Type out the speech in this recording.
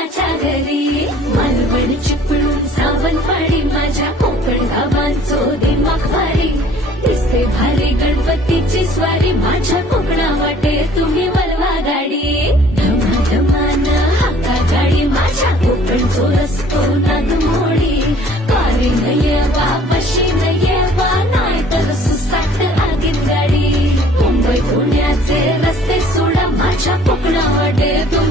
माझ्या घरी मालवण चिपळूण सावंतवाडी माझ्या कोकण गावांचो दिमाग भारी दिसते भारी गणपतीची स्वारी माझ्या कोकणा वाटे तुम्ही वलवा गाडी धमाधमान हाका गाडी माझ्या कोकणचो रस्तो नाद मोडी कारी नयवा पशी नयवा नाही तर सुसाट आगीन गाडी मुंबई पुण्याचे रस्ते सोडा माझ्या कोकणा वाटे तुम्ही